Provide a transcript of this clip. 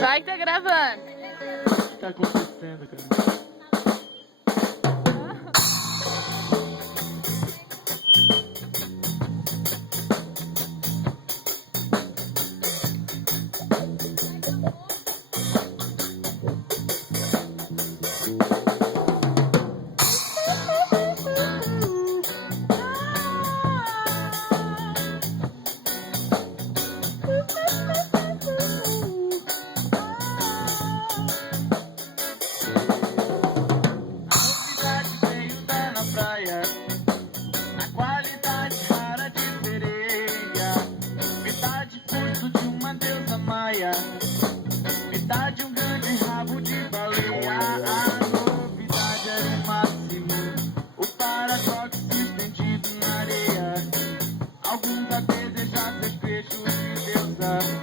Vai que tá gravando. O que tá acontecendo, cara? A qualidade rara de sereia, metade pulso de uma deusa maia, metade um grande rabo de baleia. A novidade era o máximo, o paradoxo estendido na areia. Alguns a desejar seus peixes de deusa.